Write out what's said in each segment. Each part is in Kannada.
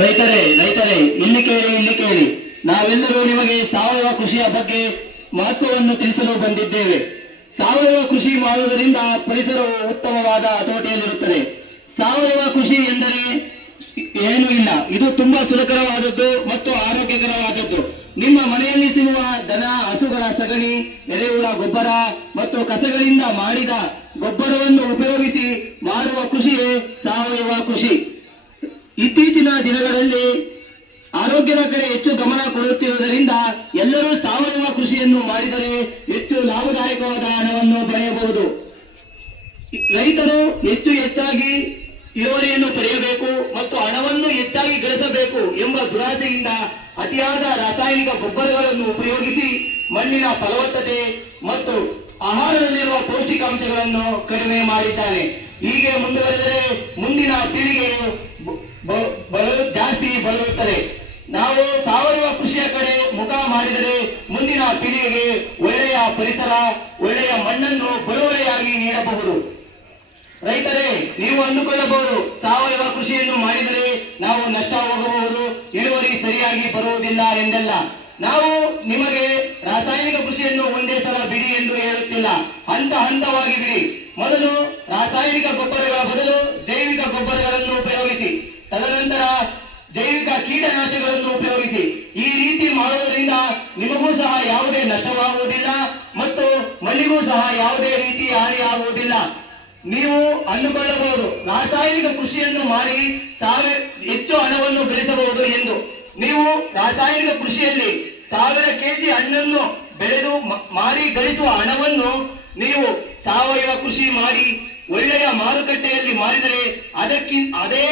ರೈತರೇ ಇಲ್ಲಿ ಕೇಳಿ ನಾವೆಲ್ಲರೂ ನಿಮಗೆ ಸಾವಯವ ಕೃಷಿಯ ಬಗ್ಗೆ ಮಹತ್ವವನ್ನು ತಿಳಿಸಲು ಬಂದಿದ್ದೇವೆ. ಸಾವಯವ ಕೃಷಿ ಮಾಡುವುದರಿಂದ ಪರಿಸರವು ಉತ್ತಮವಾದ ಹತೋಟಿಯಲ್ಲಿರುತ್ತದೆ. ಸಾವಯವ ಕೃಷಿ ಎಂದರೆ ಏನೂ ಇಲ್ಲ, ಇದು ತುಂಬಾ ಸುಲಭಕರವಾದದ್ದು ಮತ್ತು ಆರೋಗ್ಯಕರವಾದದ್ದು. ನಿಮ್ಮ ಮನೆಯಲ್ಲಿ ಸಿಗುವ ದನ ಹಸುಗಳ ಸಗಣಿ, ಎರೆಹುಳ ಗೊಬ್ಬರ ಮತ್ತು ಕಸಗಳಿಂದ ಮಾಡಿದ ಗೊಬ್ಬರವನ್ನು ಉಪಯೋಗಿಸಿ ಮಾಡುವ ಕೃಷಿಯೇ ಸಾವಯವ ಕೃಷಿ. ಇತ್ತೀಚಿನ ದಿನಗಳಲ್ಲಿ ಆರೋಗ್ಯದ ಕಡೆ ಹೆಚ್ಚು ಗಮನ ಕೊಡುತ್ತಿರುವುದರಿಂದ ಎಲ್ಲರೂ ಸಾವಯವ ಕೃಷಿಯನ್ನು ಮಾಡಿದರೆ ಹೆಚ್ಚು ಲಾಭದಾಯಕವಾದ ಹಣವನ್ನು ಪಡೆಯಬಹುದು. ರೈತರು ಹೆಚ್ಚಾಗಿ ಇಳುವರಿಯನ್ನು ಪಡೆಯಬೇಕು ಮತ್ತು ಹಣವನ್ನು ಹೆಚ್ಚಾಗಿ ಗಳಿಸಬೇಕು ಎಂಬ ದುರಾಸೆಯಿಂದ ಅತಿಯಾದ ರಾಸಾಯನಿಕ ಗೊಬ್ಬರಗಳನ್ನು ಉಪಯೋಗಿಸಿ ಮಣ್ಣಿನ ಫಲವತ್ತತೆ ಮತ್ತು ಆಹಾರದಲ್ಲಿರುವ ಪೌಷ್ಟಿಕಾಂಶಗಳನ್ನು ಕಡಿಮೆ ಮಾಡಿದ್ದಾನೆ. ಹೀಗೆ ಮುಂದುವರೆದರೆ ಮುಂದಿನ ಪೀಳಿಗೆಯು ಜಾಸ್ತಿ ಬಳಲುತ್ತದೆ. ನಾವು ಸಾವಯವ ಕೃಷಿಯ ಕಡೆ ಮುಖ ಮಾಡಿದರೆ ಮುಂದಿನ ಪೀಳಿಗೆಗೆ ಒಳ್ಳೆಯ ಪರಿಸರ, ಒಳ್ಳೆಯ ಮಣ್ಣನ್ನು ಬಳುವಳಿಯಾಗಿ ನೀಡಬಹುದು. ರೈತರೇ, ನೀವು ಅಂದುಕೊಳ್ಳಬಹುದು ಸಾವಯವ ಕೃಷಿಯನ್ನು ಮಾಡಿದರೆ ನಾವು ನಷ್ಟ ಹೋಗಬಹುದು, ಇಳುವರಿ ಸರಿಯಾಗಿ ಬರುವುದಿಲ್ಲ ಎಂದೆಲ್ಲ. ನಾವು ನಿಮಗೆ ರಾಸಾಯನಿಕ ಕೃಷಿಯನ್ನು ಒಂದೇ ಸಲ ಬಿಡಿ ಎಂದು ಹೇಳುತ್ತಿಲ್ಲ, ಹಂತವಾಗಿ ಬಿಡಿ. ಮೊದಲು ರಾಸಾಯನಿಕ ಗೊಬ್ಬರಗಳ ಬದಲು ಜೈವಿಕ ಗೊಬ್ಬರಗಳನ್ನು ಉಪಯೋಗಿಸಿ, ತದನಂತರ ಜೈವಿಕ ಕೀಟನಾಶಕಗಳನ್ನು ಉಪಯೋಗಿಸಿ. ಈ ರೀತಿ ಮಾಡುವುದರಿಂದ ನಿಮಗೂ ಸಹ ಯಾವುದೇ ನಷ್ಟವಾಗುವುದಿಲ್ಲ ಮತ್ತು ಮಣ್ಣಿಗೂ ಸಹ ಯಾವುದೇ ರೀತಿ ಹಾನಿ ಆಗುವುದಿಲ್ಲ. ನೀವು ಅಂದುಕೊಳ್ಳಬಹುದು ರಾಸಾಯನಿಕ ಕೃಷಿಯನ್ನು ಮಾಡಿ ಹೆಚ್ಚು ಹಣವನ್ನು ಗಳಿಸಬಹುದು ಎಂದು. ನೀವು ರಾಸಾಯನಿಕ ಕೃಷಿಯಲ್ಲಿ 1000 ಕೆಜಿ ಹಣ್ಣನ್ನು ಬೆಳೆದು ಮಾರಿ ಗಳಿಸುವ ಹಣವನ್ನು ನೀವು ಸಾವಯವ ಕೃಷಿ ಮಾಡಿ ಒಳ್ಳೆಯ ಮಾರುಕಟ್ಟೆಯಲ್ಲಿ ಮಾರಿದರೆ ಅದೇ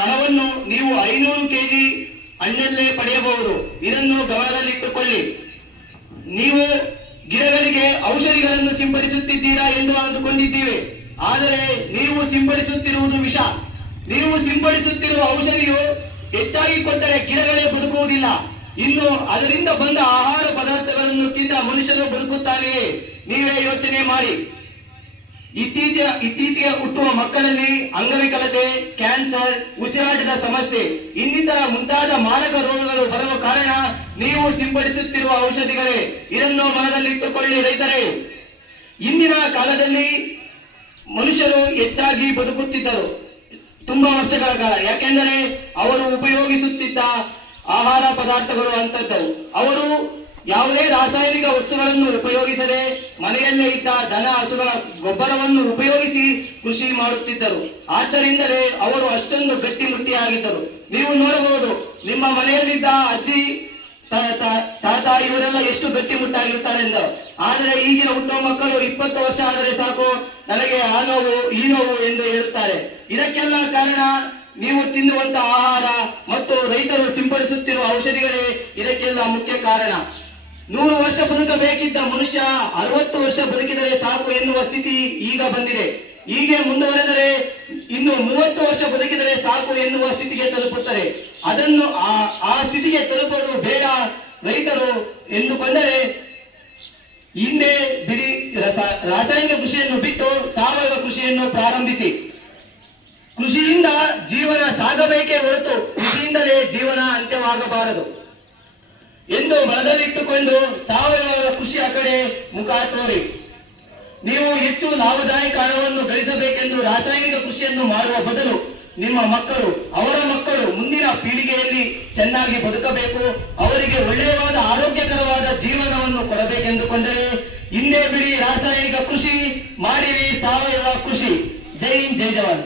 ಹಣವನ್ನು ನೀವು 500 ಕೆಜಿ ಹಣ್ಣಲ್ಲೇ ಪಡೆಯಬಹುದು. ಇದನ್ನು ಗಮನದಲ್ಲಿಟ್ಟುಕೊಳ್ಳಿ. ನೀವು ಗಿಡಗಳಿಗೆ ಔಷಧಿಗಳನ್ನು ಸಿಂಪಡಿಸುತ್ತಿದ್ದೀರಾ ಎಂದು ಅಂದುಕೊಂಡಿದ್ದೀವಿ, ಆದರೆ ನೀವು ಸಿಂಪಡಿಸುತ್ತಿರುವುದು ವಿಷ. ನೀವು ಸಿಂಪಡಿಸುತ್ತಿರುವ ಔಷಧಿಯು ಹೆಚ್ಚಾಗಿ ಕೊಟ್ಟರೆ ಗಿಡಗಳೇ ಬದುಕುವುದಿಲ್ಲ. ಇನ್ನು ಅದರಿಂದ ಬಂದ ಆಹಾರ ಪದಾರ್ಥಗಳನ್ನು ತಿಂದ ಮನುಷ್ಯನು ಬದುಕುತ್ತಾನೆಯೇ? ನೀವೇ ಯೋಚನೆ ಮಾಡಿ. ಇತ್ತೀಚೆಗೆ ಹುಟ್ಟುವ ಮಕ್ಕಳಲ್ಲಿ ಅಂಗವಿಕಲತೆ, ಕ್ಯಾನ್ಸರ್, ಉಸಿರಾಟದ ಸಮಸ್ಯೆ ಇನ್ನಿತರ ಮುಂತಾದ ಮಾರಕ ರೋಗಗಳು ಬರುವ ಕಾರಣ ನೀವು ಸಿಂಪಡಿಸುತ್ತಿರುವ ಔಷಧಿಗಳೇ. ಇದನ್ನು ಮನದಲ್ಲಿಟ್ಟುಕೊಳ್ಳಿ ರೈತರೇ. ಇಂದಿನ ಕಾಲದಲ್ಲಿ ಮನುಷ್ಯರು ಹೆಚ್ಚಾಗಿ ಬದುಕುತ್ತಿದ್ದರು ತುಂಬಾ ವರ್ಷಗಳ ಕಾಲ. ಯಾಕೆಂದರೆ ಅವರು ಉಪಯೋಗಿಸುತ್ತಿದ್ದ ಆಹಾರ ಪದಾರ್ಥಗಳು ಅಂತದ್ದವು. ಅವರು ಯಾವುದೇ ರಾಸಾಯನಿಕ ವಸ್ತುಗಳನ್ನು ಉಪಯೋಗಿಸದೆ ಮನೆಯಲ್ಲೇ ಇದ್ದ ದನ ಹಸುಗಳ ಗೊಬ್ಬರವನ್ನು ಉಪಯೋಗಿಸಿ ಕೃಷಿ ಮಾಡುತ್ತಿದ್ದರು. ಆದ್ದರಿಂದಲೇ ಅವರು ಅಷ್ಟೊಂದು ಗಟ್ಟಿಮುಟ್ಟಿಯಾಗಿದ್ದರು. ನೀವು ನೋಡಬಹುದು, ನಿಮ್ಮ ಮನೆಯಲ್ಲಿದ್ದ ಅಜ್ಜಿ, ತಾತ ಇವರೆಲ್ಲ ಎಷ್ಟು ಗಟ್ಟಿಮುಟ್ಟಾಗಿರ್ತಾರೆ ಎಂದು. ಆದರೆ ಈಗಿನ ಹುಟ್ಟುವ ಮಕ್ಕಳು 20 ವರ್ಷ ಆದರೆ ಸಾಕು, ನನಗೆ ಆ ನೋವು ಈ ನೋವು ಎಂದು ಹೇಳುತ್ತಾರೆ. ಇದಕ್ಕೆಲ್ಲ ಕಾರಣ ನೀವು ತಿನ್ನುವಂತ ಆಹಾರ ಮತ್ತು ರೈತರು ಸಿಂಪಡಿಸುತ್ತಿರುವ ಔಷಧಿಗಳೇ ಇದಕ್ಕೆಲ್ಲ ಮುಖ್ಯ ಕಾರಣ. 100 ವರ್ಷ ಬದುಕಬೇಕಿದ್ದ ಮನುಷ್ಯ 60 ವರ್ಷ ಬದುಕಿದರೆ ಸಾಕು ಎನ್ನುವ ಸ್ಥಿತಿ ಈಗ ಬಂದಿದೆ. ಹೀಗೆ ಮುಂದುವರೆದರೆ ಇನ್ನು 30 ವರ್ಷ ಬದುಕಿದರೆ ಸಾಕು ಎನ್ನುವ ಸ್ಥಿತಿಗೆ ತಲುಪುತ್ತಾರೆ. ಅದನ್ನು ಆ ಸ್ಥಿತಿಗೆ ತಲುಪಲು ಬೇಡ ರೈತರು ಎಂದುಕೊಂಡರೆ ಹಿಂದೆ ಬಿಡಿ, ರಾಸಾಯನಿಕ ಕೃಷಿಯನ್ನು ಬಿಟ್ಟು ಸಾವಯವ ಕೃಷಿಯನ್ನು ಪ್ರಾರಂಭಿಸಿ. ಕೃಷಿಯಿಂದ ಜೀವನ ಸಾಗಬೇಕೇ ಹೊರತು ಕೃಷಿಯಿಂದಲೇ ಜೀವನ ಅಂತ್ಯವಾಗಬಾರದು ಎಂದು ಮನದಲ್ಲಿಟ್ಟುಕೊಂಡು ಸಾವಯವ ಕೃಷಿಯ ಕಡೆ ಮುಖ ತೋರಿ. ನೀವು ಹೆಚ್ಚು ಲಾಭದಾಯಕ ಹಣವನ್ನು ಗಳಿಸಬೇಕೆಂದು ರಾಸಾಯನಿಕ ಕೃಷಿಯನ್ನು ಮಾಡುವ ಬದಲು ನಿಮ್ಮ ಮಕ್ಕಳು, ಅವರ ಮಕ್ಕಳು ಮುಂದಿನ ಪೀಳಿಗೆಯಲ್ಲಿ ಚೆನ್ನಾಗಿ ಬದುಕಬೇಕು, ಅವರಿಗೆ ಒಳ್ಳೆಯವಾದ ಆರೋಗ್ಯಕರವಾದ ಜೀವನವನ್ನು ಕೊಡಬೇಕೆಂದುಕೊಂಡರೆ ಹಿಂದೆ ಬಿಡಿ ರಾಸಾಯನಿಕ ಕೃಷಿ, ಮಾಡಿರಿ ಸಾವಯವ ಕೃಷಿ. ಜೈ ಹಿಂದ್, ಜೈ ಜವಾನ್.